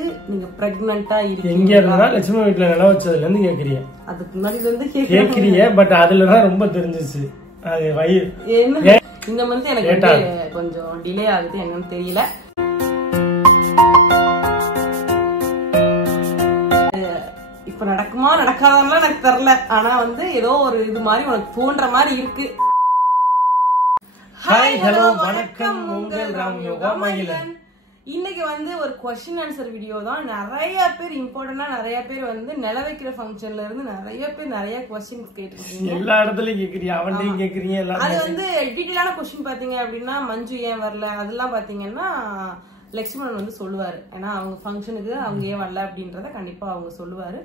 வந்து நீங்க பிரெக்னன்ட்டா இருக்கீங்க எங்க இருந்தா லட்சுமி வீட்டுல நில வச்சதுல இருந்து கேக்குறீங்க. அதுக்கு முன்னாடி வந்து கேக்குறீங்க. பட் அதுலதான் ரொம்ப தெரிஞ்சிச்சு. அது வயிறு என்ன இந்த மந்த் எனக்கு கொஞ்சம் டிலே ஆகுது, என்னன்னு தெரியல. இப்ப நடக்குமா நடக்காதான் எனக்கு தெரியல. ஆனா வந்து ஏதோ ஒரு இது மாதிரி உனக்கு தோன்ற மாதிரி இருக்கு. ஹாய் ஹலோ வணக்கம், உங்கள் ராம் யோகா மகிழன். இன்னைக்கு வந்து ஒரு கொஸ்டின் ஆன்சர் வீடியோ தான். நிறைய பேர் இம்பார்ட்டன்டா நிறைய பேர் வந்து நில வைக்கிற ஃபங்க்ஷன்ல இருந்து நிறைய பேர் நிறைய கொஸ்டின்ஸ் கேட்டிருக்கீங்க. எல்லா இடத்துலயும் கேக்குறீங்க, அவன்டையும் கேக்குறீங்க. அது வந்து டீட்டெயிலான கொஸ்டின் பாத்தீங்க அப்படின்னா மஞ்சு ஏன் வரல அதெல்லாம் பாத்தீங்கன்னா லட்சுமணன் வந்து சொல்லுவாரு. ஏன்னா அவங்க ஃபங்க்ஷனுக்கு அவங்க ஏன் வரல அப்படின்றத கண்டிப்பா அவங்க சொல்லுவாரு.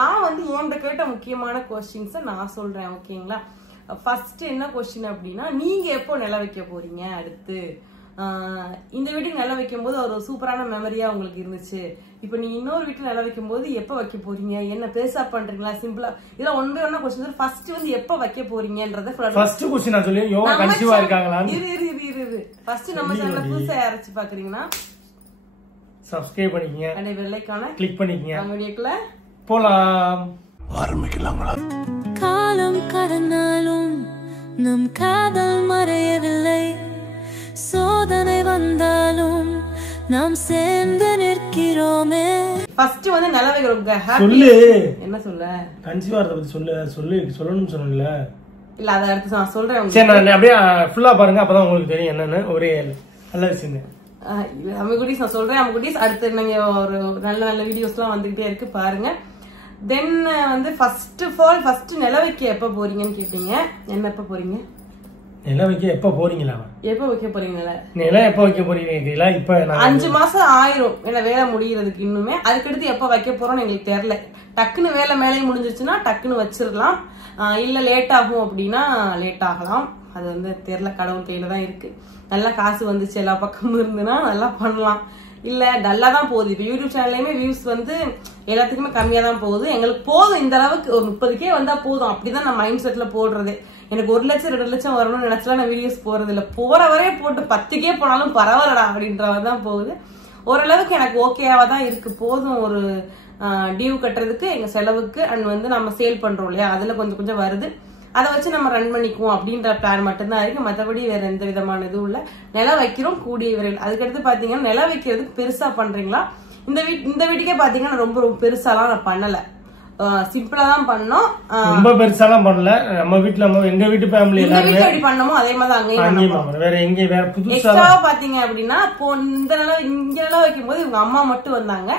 நான் வந்து என்கிட்ட கேட்ட முக்கியமான கொஸ்டின்ஸை நான் சொல்றேன், ஓகேங்களா? ஃபர்ஸ்ட் என்ன கொஸ்டின் அப்படின்னா, நீங்க எப்போ நில வைக்க போறீங்க? அடுத்து இந்த வீட்டுக்கு நில வைக்கும் போது ஒரு சூப்பரான மெமரியா உங்களுக்கு இருந்துச்சு. இப்ப நீங்க இன்னொரு வீட்டுல நில வைக்கும் போது எப்ப வைக்க போறீங்க? என்ன பெருசா பண்றீங்களா சிம்பிளா? இதெல்லாம் ஒன்றே ஒன்னா கொஸ்டின். ஃபர்ஸ்ட் வந்து எப்ப வைக்க போறீங்கன்றத ஃபர்ஸ்ட் கொஸ்டின் நான் சொல்லி யோகா கன்சீவா இருக்காங்களா? இரு ஃபர்ஸ்ட் நம்ம சேனலை புதுசா யாராச்சும் பாக்குறீங்கன்னா சப்ஸ்கிரைப் பண்ணிக்கங்க, அந்த வெள்ளைக்கான கிளிக் பண்ணிக்கங்க. நம்ம வீடியோக்குள்ள போலாம், ஆரம்பிக்கலாங்களா? காலம் கடந்தாலும் நம் காதல் மறையவில்லை. சோதனை வந்தாலும் நாம் சேர்ந்து நிற்கிறோமே. ஃபர்ஸ்ட் வந்து நில வைக்கிறோங்க. சொல்லு, என்ன சொல்ல? கன்சீவா இருக்க பத்தி சொல்லணும்னு சொன்னல. இல்ல அத அடுத்து நான் சொல்றேன். சரி, நான் அப்படியே ஃபுல்லா பாருங்க, அப்பதான் உங்களுக்கு தெரியும் என்னன்னு. ஒரே நல்ல விஷயம். அம்மிக்குட்டீஸ் நான் சொல்றேன். அம்மிக்குட்டீஸ் அடுத்து நீங்க ஒரு நல்ல நல்ல வீடியோஸ் எல்லாம் வந்துகிட்டே இருக்கு, பாருங்க. தென் வந்து ஃபர்ஸ்ட் ஆஃப் ஆல் ஃபர்ஸ்ட் நில வைக்க எப்ப போறீங்கன்னு கேட்டீங்க. என்ன எப்ப போறீங்க? நில வைக்க எப்ப போறீங்களா? எப்ப வைக்க போறீங்க? நில எப்ப வைக்க போறீங்க? இப்ப 5 மாசம் ஆயிரும் ஏன்னா வேலை முடியறதுக்கு இன்னுமே. அதுக்கடுத்து எப்ப வைக்க போறோம்னு எங்களுக்கு தெரியல. டக்குன்னு வேலை மேலேயும் முடிஞ்சிருச்சுன்னா டக்குன்னு வச்சிடலாம். இல்ல லேட் ஆகும் அப்படின்னா லேட் ஆகலாம். அது வந்து தெரியல, கடவுள் கையில தான் இருக்கு. நல்லா காசு வந்துச்சு எல்லா பக்கமும் இருந்துன்னா நல்லா பண்ணலாம். இல்ல டல்லா தான் போகுது. இப்ப யூடியூப் சேனல்லையுமே வியூஸ் வந்து எல்லாத்துக்குமே கம்மியா தான் போகுது. எங்களுக்கு போதும் இந்த அளவுக்கு ஒரு 30K வந்தா போதும், அப்படிதான் நான் மைண்ட் செட்ல போடுறது. எனக்கு 1 லட்சம் 2 லட்சம் வரணும்னு நினைச்சலாம் நான் வீடியோஸ் போறது இல்ல. போற வரையே போட்டு 10K போனாலும் பரவாயில்லடா அப்படின்றதான் போகுது. ஓரளவுக்கு எனக்கு ஓகேவா தான் இருக்கு. போதும், ஒரு டியூ கட்டுறதுக்கு எங்க செலவுக்கு அண்ட் வந்து நம்ம சேல் பண்றோம் இல்லையா, அதுல கொஞ்சம் கொஞ்சம் வருது. அதை வச்சு நம்ம ரன் பண்ணிக்குவோம் அப்படின்ற பிளான் மட்டும்தான் இருக்கு. மற்றபடி வேற எந்த விதமான இதுவும் இல்ல. நில வைக்கிறோம் கூடிய விரைவில். அதுக்கடுத்து பாத்தீங்கன்னா நில வைக்கிறதுக்கு பெருசா பண்றீங்களா? இந்த வீட்டுக்கே பாத்தீங்கன்னா ரொம்ப ரொம்ப பெருசாலாம் நான் பண்ணல, சிம்பிளா தான் பண்ணோம். ரொம்ப பெருசாலாம் பண்ணல. நம்ம வீட்டுல எங்க வீட்டு ஃபேமிலி எல்லாரும் எப்படி பண்ணமோ அதே மாதிரி அங்கேயும் வேற எங்க வேற புதுசா பாத்தீங்க அப்படின்னா இந்த நிலம் வைக்கும் போது இவங்க அம்மா மட்டும் வந்தாங்க.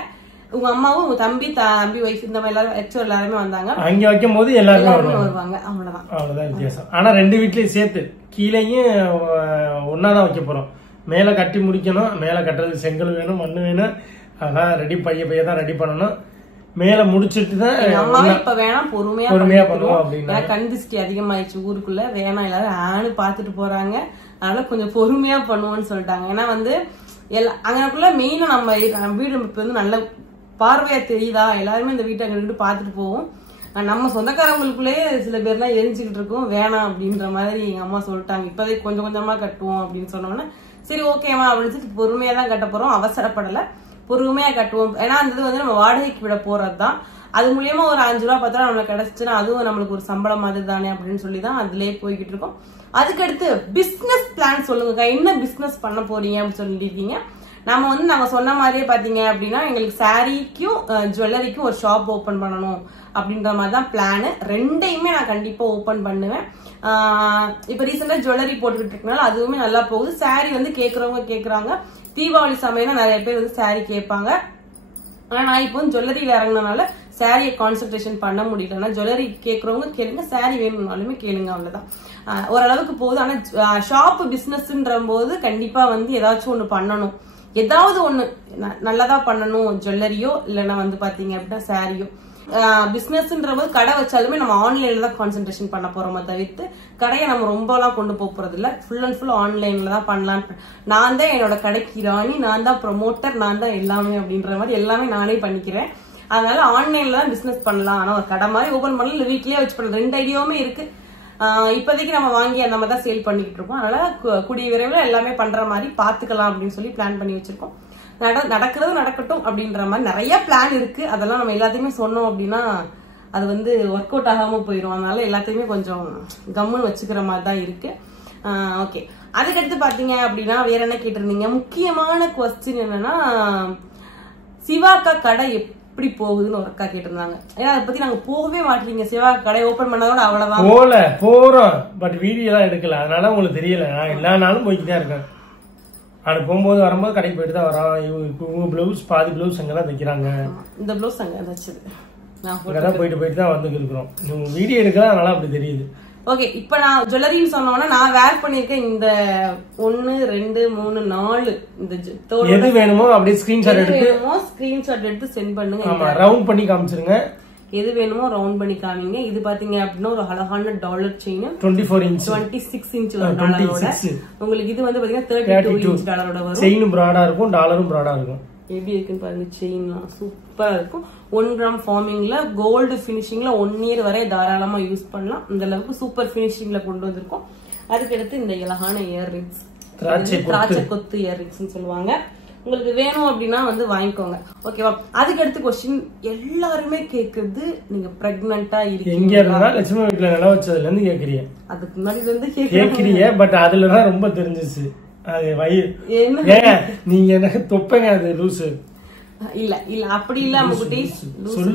உங்க அம்மாவும் உங்க தம்பி வைஃப் இந்த மாதிரி எல்லாருமே வந்தாங்க. அங்க வைக்கும் போது எல்லாருமே வருவாங்க. அவ்வளவுதான் வித்தியாசம். ஆனா 2 வீட்லயும் சேர்த்து கீழேயும் ஒன்னாதான் வைக்க போறோம். மேல கட்டி முடிக்கணும். மேல கட்டுறது செங்கல் வேணும், மண்ணு வேணும். அதான் ரெடி பைய தான் ரெடி பண்ணணும். மேல முடிச்சிட்டு தான் இப்ப வேணாம் பொறுமையா பண்ணுவோம் அப்படின்னா கண் திருஷ்டி அதிகமாயிடுச்சு ஊருக்குள்ள. வேணாம் எல்லாரும் ஆணு பாத்துட்டு போறாங்க, அதனால கொஞ்சம் பொறுமையா பண்ணுவோம்னு சொல்லிட்டாங்க. ஏன்னா வந்து அங்கக்குள்ள மெயினா நம்ம வீடு இப்ப வந்து நல்ல பார்வையா தெரியுதா, எல்லாருமே இந்த வீட்டை அங்கிட்டு பாத்துட்டு போவோம். நம்ம சொந்தக்காரங்களுக்குள்ளே சில பேர்லாம் எரிஞ்சுக்கிட்டு இருக்கோம். வேணாம் அப்படின்ற மாதிரி எங்க அம்மா சொல்லிட்டாங்க. இப்பதே கொஞ்சம் கொஞ்சமா கட்டுவோம் அப்படின்னு சொன்னோன்னா சரி ஓகேவா அப்படின்னு பொறுமையா தான் கட்ட போறோம். அவசரப்படல, பொறுமையா கட்டுவோம். ஏன்னா அந்த இது வந்து நம்ம வாடகைக்கு விட போறதுதான். அது மூலியமா ஒரு 5 ரூபா 10 ரூபா நம்மளுக்கு கிடைச்சுன்னா அதுவும் நம்மளுக்கு ஒரு சம்பளம் மாதிரி தானே அப்படின்னு சொல்லிதான் அதுலயே போய்கிட்டு இருக்கோம். அதுக்கடுத்து பிசினஸ் பிளான் சொல்லுங்க. என்ன பிசினஸ் பண்ண போறீங்க அப்படின்னு சொல்லிருக்கீங்க. நம்ம வந்து நாங்க சொன்ன மாதிரியே பாத்தீங்க அப்படின்னா எங்களுக்கு சாரிக்கும் ஜுவல்லரிக்கும் ஒரு ஷாப் ஓபன் பண்ணணும் அப்படின்ற மாதிரிதான் பிளான். 2யுமே நான் கண்டிப்பா ஓபன் பண்ணுவேன். இப்ப ரீசெண்டா ஜுவல்லரி போட்டுக்கிட்டு இருக்கனால அதுவுமே நல்லா போகுது. சாரி வந்து கேக்குறவங்க கேக்குறாங்க. தீபாவளி சமயம் நிறைய பேர் வந்து சாரி கேட்பாங்க. ஆனா நான் இப்போ ஜுவல்லரியில இறங்கினால சாரியை கான்சென்ட்ரேஷன் பண்ண முடியல. ஆனா ஜுவல்லரி கேக்குறவங்க கேளுங்க, சாரி வேணும்னாலுமே கேளுங்க, அவ்வளவுதான். ஓரளவுக்கு போகுது. ஆனா ஷாப் பிசினஸ்ன்ற போது கண்டிப்பா வந்து ஏதாச்சும் ஒண்ணு பண்ணணும். ஏதாவது ஒண்ணு நல்லதா பண்ணணும். ஜுவல்லரியோ இல்லைன்னா வந்து பாத்தீங்க அப்படின்னா சாரியோ. பிசினஸ்ன்ற போது கடை வச்சாலுமே நம்ம ஆன்லைன்ல தான் கான்சென்ட்ரேஷன் பண்ண போறோம். தவிர்த்து கடையை நம்ம ரொம்ப எல்லாம் கொண்டு போறது இல்ல. ஃபுல் அண்ட் ஃபுல் ஆன்லைன்ல தான் பண்ணலாம். நான் தான் என்னோட கடைக்கு ராணி, நான் தான் ப்ரொமோட்டர், நான் தான் எல்லாமே அப்படின்ற மாதிரி எல்லாமே நானே பண்ணிக்கிறேன். அதனால ஆன்லைன்ல தான் பிசினஸ் பண்ணலாம். ஆனா ஒரு கடை மாதிரி ஓபன் பண்ணலாம், இல்ல வீட்லயே வச்சு பண்ணலாம். 2 ஐடியாவுமே இருக்கு. இப்போதைக்கு நம்ம வாங்கி அந்த மாதிரி தான் சேல் பண்ணிக்கிட்டு இருக்கோம். அதனால கூடிய விரைவில் எல்லாமே பண்ற மாதிரி பாத்துக்கலாம் அப்படின்னு சொல்லி பிளான் பண்ணி வச்சிருக்கோம். நடக்கிறது நடக்கட்டும் அப்படின்ற மாதிரி நிறைய பிளான் இருக்கு. அதெல்லாம் நம்ம எல்லாத்தையுமே சொன்னோம் அப்படின்னா அது வந்து ஒர்க் அவுட் ஆகாம போயிடும். அதனால எல்லாத்தையுமே கொஞ்சம் கம்முன்னு வச்சுக்கிற மாதிரி தான் இருக்கு. ஓகே, அதுக்கடுத்து பாத்தீங்க அப்படின்னா வேற என்ன கேட்டிருந்தீங்க, முக்கியமான குவஸ்டின் என்னன்னா சிவாக்கா கடை எப்படி போகுதுன்னு ஒரு அக்கா கேட்டிருந்தாங்க. ஏன்னா அதை பத்தி நாங்க போகவே மாட்டீங்க. சிவா கடை ஓபன் பண்ணதோட அவ்வளவுதான் போறோம், பட் வீடியோ எல்லாம் எடுக்கல. அதனால உங்களுக்கு தெரியல. நான் எல்லா நாளும் போய்ட்டு தான் இருக்கேன். அது போகும்போது வரும்போது கடைக்கு போயிட்டு தான் வரோம். இவங்க பிளவுஸ் பாதி பிளவுஸ் அங்கதான் தைக்கிறாங்க. இந்த பிளவுஸ் அங்க தச்சது அங்கதான் போயிட்டு தான் வந்து இருக்கிறோம். வீடியோ எடுக்கலாம், அதனால அப்படி தெரியுது. ஓகே, இப்ப நான் ஜுவல்லரின்னு சொன்னோன்னா நான் வேர் பண்ணிருக்கேன் இந்த 1 2 3 4 இந்த எது வேணுமோ அப்படியே ஸ்கிரீன்ஷாட் எடுத்து சென்ட் பண்ணுங்க. ஆமா, ரவுண்ட் பண்ணி காமிச்சிருங்க. எது வேணுமோ ரவுண்ட் பண்ணி காமிங்க. இது பாத்தீங்க அப்படின்னா ஒரு அழகான டாலர் செயின் 24 இன்ச் 26 இன்ச் டாலரோட. உங்களுக்கு இது வந்து பாத்தீங்கன்னா 32 இன்ச் டாலரோட வரும். செயினும் பிராடா இருக்கும், டாலரும் பிராடா இருக்கும். எப்படி இருக்குன்னு பாருங்க. செயின்லாம் சூப்பரா இருக்கும். 1 கிராம் ஃபார்மிங்ல கோல்டு பினிஷிங்ல 1 இயர் வரை தாராளமா யூஸ் பண்ணலாம். இந்த அளவுக்கு சூப்பர் பினிஷிங்ல கொண்டு வந்திருக்கோம். அதுக்கடுத்து இந்த அழகான இயர்ரிங்ஸ், திராட்சை கொத்து இயர்ரிங்ஸ் சொல்லுவாங்க. உங்களுக்கு வேணும் அப்படின்னா வந்து வாங்கிக்கோங்க. ஓகேவா? அதுக்கு அடுத்து கொஸ்டின் எல்லாருமே கேக்குறது, நீங்க பிரெக்னண்டா இருக்கீங்க லட்சுமி வீட்டுல நில வச்சதுல இருந்து கேக்குறீங்க. அதுக்கு முன்னாடி வந்து கேக்குறீங்க, பட் அதுலதான் ரொம்ப தெரிஞ்சிச்சு. அது வயிறு நீங்க எனக்கு தொப்பங்க, அது லூசு இல்ல இல்ல அப்படி இல்ல அம்முக்குட்டி.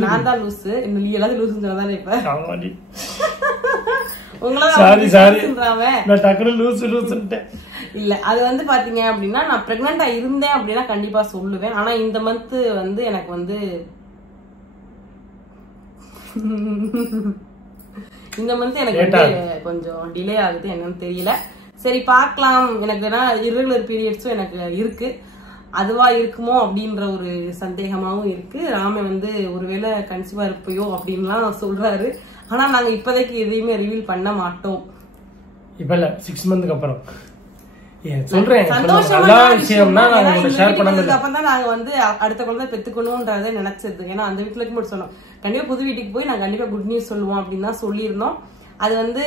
நான் தான் லூசு, நீ எல்லாரும் லூசுன்னு சொன்னதானே இப்ப இல்ல. அது வந்து பாத்தீங்க அப்படின்னா நான் பிரெக்னண்டா இருந்தேன் அப்படின்னா கண்டிப்பா சொல்லுவேன். ஆனா இந்த மந்த் வந்து எனக்கு வந்து இந்த மந்த் எனக்கு கொஞ்சம் டிலே ஆகுது, என்னன்னு தெரியல. சரி பார்க்கலாம். எனக்கு இர்ரெகுலர் பீரியட்ஸும் எனக்கு இருக்கு. அதுவா இருக்குமோ அப்படின்ற ஒரு சந்தேகமாவும் இருக்கு. ராமே வந்து ஒருவேளை கன்சீவா இருப்பையோ அப்படின்லாம் சொல்றாரு. ஆனா நாங்க இப்போதைக்கு எதையுமே ரிவீல் பண்ண மாட்டோம். இப்ப இல்ல 6 மந்த்க்கு அப்புறம் சொல்றேன். அப்பதான் நாங்க வந்து அடுத்த குழந்தை பெத்துக்கணும்ன்றத நினைச்சது. ஏன்னா அந்த வீட்டுக்கு மட்டும் சொன்னோம், கண்டிப்பா புது வீட்டுக்கு போய் நாங்க கண்டிப்பா குட் நியூஸ் சொல்லுவோம் அப்படின்னு தான் சொல்லியிருந்தோம். அது வந்து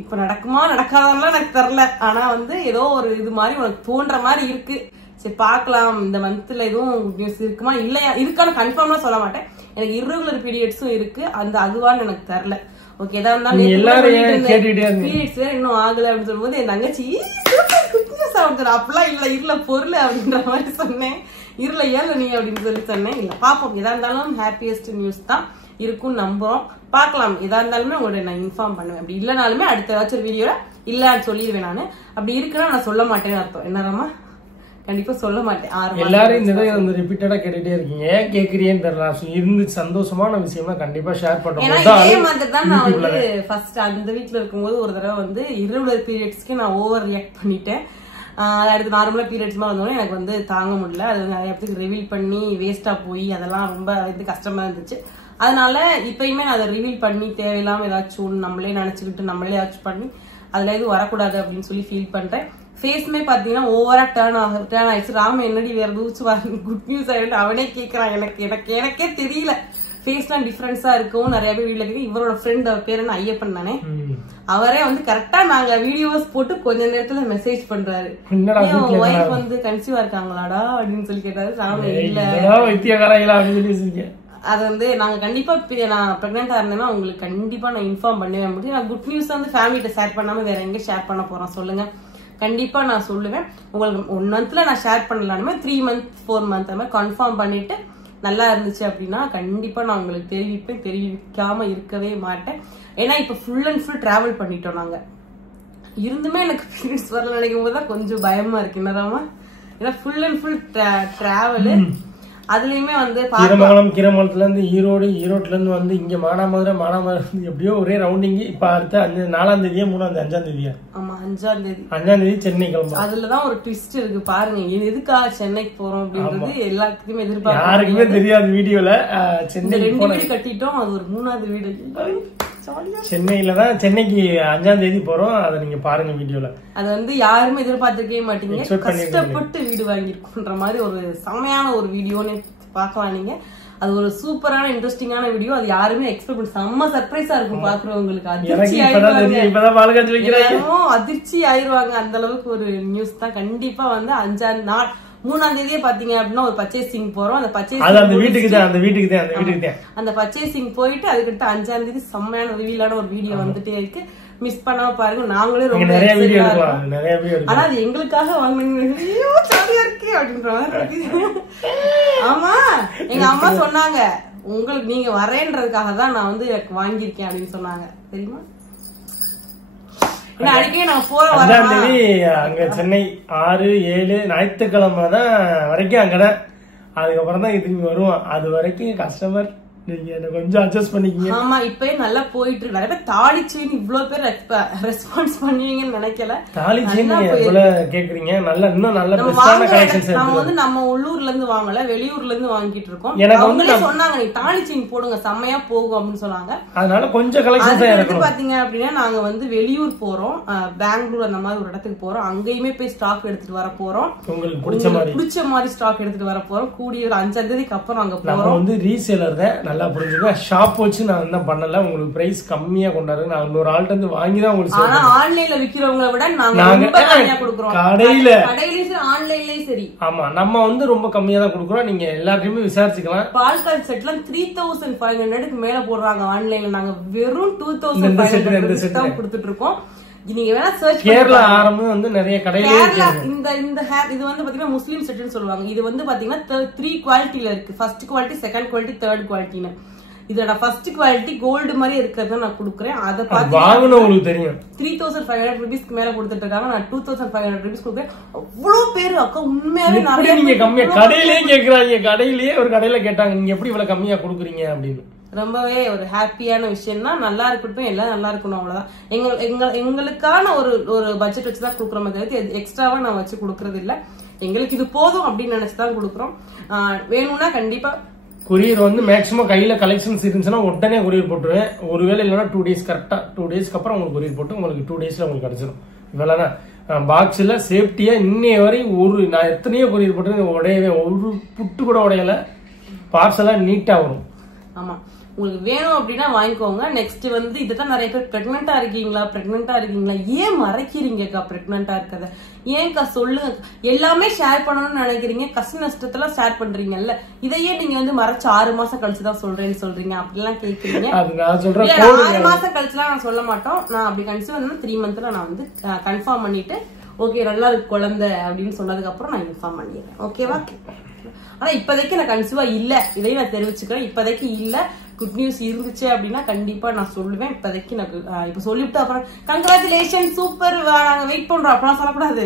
இப்ப நடக்குமா நடக்காதெல்லாம் எனக்கு தெரியல. ஆனா வந்து ஏதோ ஒரு இது மாதிரி உனக்கு தோன்ற மாதிரி இருக்கு. சரி பாக்கலாம், இந்த மந்த்ல எதுவும் குட் நியூஸ் இருக்குமா இல்லையா இருக்கான்னு கன்ஃபார்மா சொல்ல மாட்டேன். எனக்கு இர்ரெகுலர் பீரியட்ஸும் இருக்கு, அந்த அதுவான்னு எனக்கு தெரியல. ஓகே, ஏதா இருந்தாலும் பீரியட்ஸ் வேற இன்னும் ஆகல அப்படின்னு சொல்லும்போது என் தங்கச்சி அப்படிலாம் இல்ல இருல பொருள் அப்படின்ற மாதிரி சொன்னேன். இருல ஏல நீ அப்படின்னு சொல்லி சொன்னேன். இல்ல பாப்போம், எதா இருந்தாலும் ஹாப்பியஸ்ட் நியூஸ் தான் இருக்கும்னு நம்புறோம். பாக்கலாம், எதா இருந்தாலுமே உங்களோட நான் இன்ஃபார்ம் பண்ணுவேன். அப்படி இல்லனாலுமே அடுத்த ஏதாச்சும் வீடியோல இல்லன்னு சொல்லிடுவேன். நானு அப்படி இருக்குன்னா நான் சொல்ல மாட்டேன்னு அர்த்தம். என்னமா கண்டிப்பா சொல்ல மாட்டேன். எல்லாரும் இந்த இதை வந்து ரிப்பீட்டடா கேட்டுட்டே இருக்கீங்க, கேக்குறீன்னு தெரியல. இருந்து சந்தோஷமான விஷயமா கண்டிப்பா ஷேர் பண்றோம். இதே மாதிரி தான் நான் வந்து ஃபர்ஸ்ட் அந்த வீட்டுல இருக்கும்போது ஒரு தடவை வந்து இர்ரெகுலர் பீரியட்ஸ்க்கு நான் ஓவர் ரியாக்ட் பண்ணிட்டேன். அடுத்து நார்மலா பீரியட்ஸ் மாதிரி வந்தோடனே எனக்கு வந்து தாங்க முடியல. அது நிறைய இடத்துக்கு ரிவீல் பண்ணி வேஸ்டா போய் அதெல்லாம் ரொம்ப இது கஷ்டமா இருந்துச்சு. அதனால இப்பயுமே நான் அதை ரிவீல் பண்ணி தேவையில்லாம ஏதாச்சும் நம்மளே நினைச்சுக்கிட்டு நம்மளே ஏதாச்சும் பண்ணி அதுல எதுவும் வரக்கூடாது அப்படின்னு சொல்லி ஃபீல் பண்றேன். ஃபேஸ்மே பாத்தீங்கன்னா ஓவரா டேர்ன் ஆயிடுச்சு. ராம என்னடி வேற லூச்சு குட் நியூஸ் ஆயிட்டு அவனே கேக்குறான். எனக்கே தெரியல ஃபேஸ்லாம் டிஃபரன்ஸா இருக்கும். நிறைய பேர் வீட்டுல கேட்க இவரோட ஃப்ரெண்ட் பேர் என்ன ஐயப்பன் தானே, அவரே வந்து கரெக்டா நாங்க வீடியோஸ் போட்டு கொஞ்ச நேரத்துல மெசேஜ் பண்றாரு, ஒய்ஃப் வந்து கன்சீவா இருக்காங்களாடா அப்படின்னு சொல்லி கேட்டாரு. ராம இல்ல அது வந்து நாங்க கண்டிப்பா நான் பிரெக்னெண்டா இருந்தேன்னா உங்களுக்கு கண்டிப்பா நான் இன்ஃபார்ம் பண்ணவே முடியும். நான் குட் நியூஸ் வந்து ஃபேமிலிட்ட ஷேர் பண்ணாம வேற எங்க ஷேர் பண்ண போறோம் சொல்லுங்க. கண்டிப்பா நான் சொல்லுவேன். உங்களுக்கு 1 மந்த்ல நான் ஷேர் பண்ணலாமே 3 மந்த் 4 மந்த் மாதிரி கன்ஃபார்ம் பண்ணிட்டு நல்லா இருந்துச்சு அப்படின்னா கண்டிப்பா நான் உங்களுக்கு தெரிவிப்பேன். தெரிவிக்காம இருக்கவே மாட்டேன். ஏன்னா இப்ப ஃபுல் அண்ட் ஃபுல் டிராவல் பண்ணிட்டோம் நாங்க. இருந்துமே எனக்கு பீரியட்ஸ் வரல நினைக்கும் போதுதான் கொஞ்சம் பயமா இருக்கு. என்னதாமா, ஏன்னா ஃபுல் அண்ட் ஃபுல் டிராவல். அதுலயுமே வந்து கிரமலத்துல இருந்து ஈரோட்ல இருந்து வந்து இங்க மானாமதுரை எப்படியோ ஒரே ரவுண்டிங். இப்ப அடுத்த 4ஆம் தேதியா 5ஆம் தேதியா? ஆமா 5ஆம் தேதி. 5ஆம் தேதி சென்னை கிளம்பும். அதுலதான் ஒரு ட்விஸ்ட் இருக்கு பாருங்க. எதுக்காக சென்னைக்கு போறோம் அப்படின்றது எல்லாத்துக்குமே எதிர்பார்க்க யாருக்குமே தெரியாது. வீடியோல சென்னை 2 வீடு கட்டிட்டோம், அது ஒரு 3ஆவது வீடு சென்னையிலதான். சென்னைக்கு 5ஆம் தேதி போறோம். அதை நீங்க பாருங்க வீடியோல. அது வந்து யாருமே எதிர்பார்த்திருக்கவே மாட்டீங்க. கஷ்டப்பட்டு வீடு வாங்கிருக்குன்ற மாதிரி ஒரு செமையான ஒரு வீடியோன்னு பாக்கலாம் நீங்க. அது ஒரு சூப்பரான இன்ட்ரெஸ்டிங்கான வீடியோ. அது யாருமே எக்ஸ்பெக்ட் பண்ண செம்ம சர்ப்ரைஸா இருக்கும் பாக்குறவங்களுக்கு. அதிர்ச்சி ஆயிருவாங்க. அந்த அளவுக்கு ஒரு நியூஸ் தான். கண்டிப்பா வந்து 5ஆம் நாள் 3ஆம் தேதியே பாத்தீங்க அப்படின்னா ஒரு பர்ச்சேசிங் போறோம். அந்த பர்ச்சேசிங் போயிட்டு அதுக்கிட்ட 5ஆம் தேதி செம்மையான ரிவீலான ஒரு வீடியோ வந்துட்டே இருக்கு. மிஸ் பண்ணாம பாருங்க. நாங்களே ரொம்ப ஆனா அது எங்களுக்காக வாங்கினீங்க இருக்கு அப்படின்ற மாதிரி. ஆமா எங்க அம்மா சொன்னாங்க உங்களுக்கு நீங்க வரேன்றதுக்காக தான் நான் வந்து வாங்கியிருக்கேன் அப்படின்னு சொன்னாங்க தெரியுமா. அடிக்கடி நான் அங்க சென்னை 6, 7 ஞாயிற்றுக்கிழமை தான் வரைக்கும் அங்கதான். அதுக்கப்புறம் தான் இதுக்கு வருவோம். அது வரைக்கும் கஸ்டமர் நீங்க என்ன கொஞ்சம் அட்ஜஸ்ட் பண்ணிக்கீங்க. ஆமா இப்பயே நல்லா போயிட்டு இருக்கு. நிறைய பேர் தாலி செயின் இவ்வளவு பேர் ரெஸ்பான்ஸ் பண்ணுவீங்கன்னு நினைக்கல. தாலி செயின் எவ்வளவு கேக்குறீங்க. இன்னும் நல்ல பெஸ்டான கலெக்ஷன்ஸ் நம்ம வந்து நம்ம உள்ளூர்ல இருந்து வாங்கல, வெளியூர்ல இருந்து வாங்கிட்டு இருக்கோம். அவங்களே சொன்னாங்க நீ தாலி செயின் போடுங்க செம்மையா போகும் அப்படின்னு சொன்னாங்க. அதனால கொஞ்சம் கலெக்ஷன்ஸ் பாத்தீங்க அப்படின்னா நாங்க வந்து வெளியூர் போறோம், பெங்களூர் அந்த மாதிரி ஒரு இடத்துக்கு போறோம். அங்கேயுமே போய் ஸ்டாக் எடுத்துட்டு வர போறோம். உங்களுக்கு பிடிச்ச மாதிரி ஸ்டாக் எடுத்துட்டு வர போறோம். கூடிய ஒரு 5ஆம் தேதிக்கு அப்புறம் அங்க போறோம். வந்து ரீசேலர் தான் நல்லா புரிஞ்சுக்க. ஷாப் வச்சு நான் என்ன பண்ணல, உங்களுக்கு பிரைஸ் கம்மியா கொண்டாரு. நான் இன்னொரு ஆள்கிட்ட இருந்து வாங்கி தான் உங்களுக்கு. ஆனா ஆன்லைன்ல விக்கிறவங்களை விட நாங்க ரொம்ப கம்மியா கொடுக்குறோம். கடையிலயும் ஆன்லைன்லயும் சரி. ஆமா நம்ம வந்து ரொம்ப கம்மியா தான் கொடுக்குறோம். நீங்க எல்லாத்தையுமே விசாரிச்சுக்கலாம். பால்கால் செட்ல 3500 மேல போடுறாங்க ஆன்லைன்ல. நாங்க வெறும் 2500 கொடுத்துட்டு இருக்கோம். நீங்க வேணா சர்ச் கேரளா ஆரம்பம் வந்து நிறைய கடையில இந்த ஹேர் இது வந்து பாத்தீங்கன்னா முஸ்லீம் செட்னு சொல்லுவாங்க. இது வந்து பாத்தீங்கன்னா 3 குவாலிட்டில இருக்கு. First quality, second quality, third குவாலிட்டின்னு. இதோட ஃபர்ஸ்ட் குவாலிட்டி கோல்டு மாதிரி இருக்கிறத நான் கொடுக்குறேன். அதை பார்த்து உங்களுக்கு தெரியும் 3500 ரூபீஸ்க்கு மேல கொடுத்துட்டு இருக்காங்க. நான் 2500 ரூபீஸ் கொடுக்குறேன். அவ்வளவு பேரு அக்கா உண்மையாவே நிறைய நீங்க கம்மியா கடையிலேயே கேக்குறாங்க. கடையிலேயே ஒரு கடையில கேட்டாங்க நீங்க எப்படி இவ்வளவு கம்மியா கொடுக்குறீங்க அப்படின்னு. ரொம்பவே ஒரு ஹாப்பியான விஷயம் தான். நல்லா இருக்கட்டும், எல்லாம் நல்லா இருக்கணும், அவ்வளவுதான். எங்களுக்கான ஒரு பட்ஜெட் வச்சுதான் கொடுக்குறோம். தவிர்த்து எக்ஸ்ட்ராவா நான் வச்சு கொடுக்கறது இல்ல. எங்களுக்கு இது போதும் அப்படின்னு நினைச்சுதான் கொடுக்குறோம். வேணும்னா கண்டிப்பா கொரியர் வந்து மேக்ஸிமம் கையில கலெக்ஷன்ஸ் இருந்துச்சுன்னா உடனே கொரியர் போட்டுருவேன். ஒருவேளை இல்லைன்னா 2 டேஸ் கரெக்டா 2 டேஸ்க்கு அப்புறம் உங்களுக்கு கொரியர் போட்டு உங்களுக்கு 2 டேஸ்ல உங்களுக்கு கிடைச்சிடும். இவ்வளவுதான். பாக்ஸ்ல சேஃப்டியா இன்னைய வரை நான் எத்தனையோ கொரியர் போட்டு உடையவே ஒரு புட்டு கூட உடையல. பார்சலா நீட்டா வரும். ஆமா உங்களுக்கு வேணும் அப்படின்னா வாங்கிக்கோங்க. நெக்ஸ்ட் வந்து இதுதான் நிறைய பேர் பிரெக்னெண்டா இருக்கீங்களா ஏன் மறைக்கிறீங்கக்கா பிரெக்னெண்டா இருக்கத ஏன்க்கா சொல்லுங்க. எல்லாமே ஷேர் பண்ணணும்னு நினைக்கிறீங்க, கஷ்ட நஷ்டத்துல ஷேர் பண்றீங்கல்ல, இதையே நீங்க வந்து மறைச்சு 6 மாசம் கழிச்சுதான் சொல்றீங்க அப்படிலாம் கேக்குறீங்க. 6 மாசம் கழிச்சுலாம் நான் சொல்ல மாட்டோம். நான் அப்படி கன்சியூவ் பண்ணா 3 மந்த்ல நான் வந்து கன்ஃபார்ம் பண்ணிட்டு ஓகே நல்லா இருக்கு குழந்தை அப்படின்னு சொன்னதுக்கு அப்புறம் நான் இன்ஃபார்ம் பண்ணிடுறேன். ஓகேவா? ஆனா இப்போதைக்கு நான் கன்சியூவா இல்ல, இதையும் நான் தெரிவிச்சுக்கிறேன். இப்போதைக்கு இல்ல. குட் நியூஸ் இருந்துச்சு அப்படின்னா கண்டிப்பா நான் சொல்லுவேன். இப்போதைக்கு நான் இப்ப சொல்லிவிட்டு அப்புறம் கங்க்ராச்சுலேஷன் சூப்பர் நாங்க வெயிட் பண்றோம் அப்படிலாம் சொல்லக்கூடாது.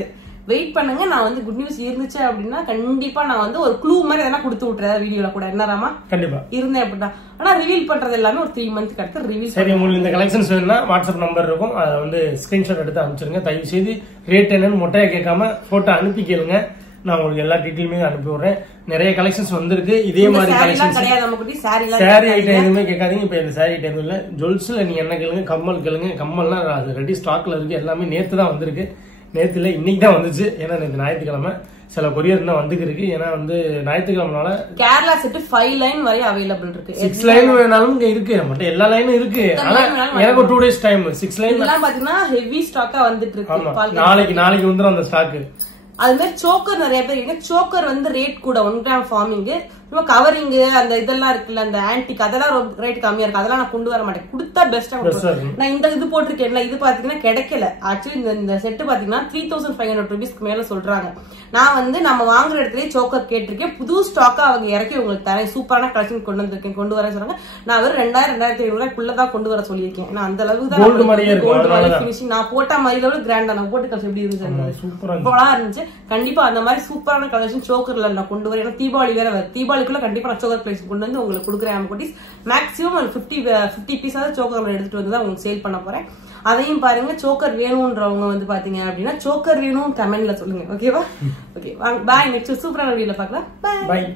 வெயிட் பண்ணுங்க. நான் வந்து குட் நியூஸ் இருந்துச்சு அப்படின்னா கண்டிப்பா நான் வந்து ஒரு க்ளூ மாதிரி எதனா கொடுத்து விட்டுறேன் வீடியோல கூட. என்னராமா கண்டிப்பா இருந்தேன் அப்படின்னா. ஆனா ரிவீல் பண்றது எல்லாமே ஒரு 3 மந்த்க்கு அடுத்து ரிவீல். சரி, உங்களுக்கு இந்த கலெக்ஷன்ஸ் வேணும்னா வாட்ஸ்அப் நம்பர் இருக்கும், அதை வந்து ஸ்கிரீன்ஷாட் எடுத்து அனுப்பிச்சிருங்க. தயவு செய்து ரேட் என்னன்னு மொட்டையா கேட்காம போட்டோ அனுப்பி கேளுங்க. நான் உங்களுக்கு எல்லா டீட்டெயிலுமே அனுப்பி விடுறேன். நிறைய கலெக்ஷன்ஸ் வந்திருக்கு. இதே மாதிரி கலெக்ஷன்ஸ் சாரி ஐட்டம் எதுவுமே கேட்காதீங்க. இப்ப இந்த சாரி ஐட்டம் இல்ல, ஜுவல்ஸ்ல நீங்க என்ன கேளுங்க, கம்மல் கேளுங்க. கம்மல்லாம் அது ரெடி ஸ்டாக்ல இருக்கு. எல்லாமே நேத்து தான் வந்திருக்கு. நேத்துல இன்னைக்கு தான் வந்துச்சு. ஏன்னா நேற்று ஞாயிற்றுக்கிழமை சில கொரியர் தான் வந்துக்கு இருக்கு. ஏன்னா வந்து ஞாயிற்றுக்கிழமைனால கேரளா செட் 5 லைன் வரை அவைலபிள் இருக்கு. 6 லைன் வேணாலும் இருக்கு. நம்மகிட்ட எல்லா லைனும் இருக்கு. ஆனா எனக்கு ஒரு 2 டேஸ் டைம். 6 லைன் பாத்தீங்கன்னா ஹெவி ஸ்டாக்கா வந்துட்டு இருக்கு. நாளைக்கு வந்துடும் அந்த ஸ்டாக். அது மாதிரி சோக்கர் நிறைய பேர் இருக்கு. சோக்கர் வந்து ரேட் கூட 1 கிராம் ஃபார்மிங் கவரிங் அந்த இதெல்லாம் இருக்குல்ல, அந்த ஆன்டிக் அதெல்லாம் ரேட் கம்மியா இருக்கு. அதெல்லாம் நான் கொண்டு வர மாட்டேன். கொடுத்தா பெஸ்டா நான் இந்த இது போட்டிருக்கேன். இது பாத்தீங்கன்னா கிடைக்கல. ஆக்சுவலி இந்த செட்டு பாத்தீங்கன்னா 3500 ரூபீஸ்க்கு மேல சொல்றாங்க. நான் வந்து நம்ம வாங்குற இடத்துலயே சோக்கர் கேட்டிருக்கேன். புது ஸ்டாக்கா அவங்க இறக்கி உங்களுக்கு தரேன். சூப்பரான கலெக்ஷன் கொண்டு வர சொல்றாங்க. நான் ஒரு 2000-2500 கொண்டு வர சொல்லியிருக்கேன். நான் அந்த அளவுக்கு தான் நான் போட்ட மாதிரி கிராண்டா நான் போட்டு கலெக்ஷன் எப்படி இருந்துச்சு சூப்பரா இருந்துச்சு. கண்டிப்பா அந்த மாதிரி சூப்பரான கலெக்ஷன் சோக்கர்ல நான் கொண்டு வரேன். ஏன்னா தீபாவளி வேற தீபாவளி கண்டிப்பா நான் சோக்கர் கலெக்ஷன் கொண்டு வந்து உங்களுக்கு கொடுக்குறேன். மேக்ஸிமம் ஒரு 50 பீஸாவது சோக்கர் எடுத்துட்டு வந்து தான் உங்களுக்கு சேல் பண்ண போறேன். அதையும் பாருங்க. சோக்கர் வேணும்ன்றவங்க வந்து பாத்தீங்க அப்படின்னா சோக்கர் வேணும் கமெண்ட்ல சொல்லுங்க. ஓகேவா? Okay bye. நெக்ஸ்ட் சூப்பரான வீடியோல பார்க்கலாம். பாய்.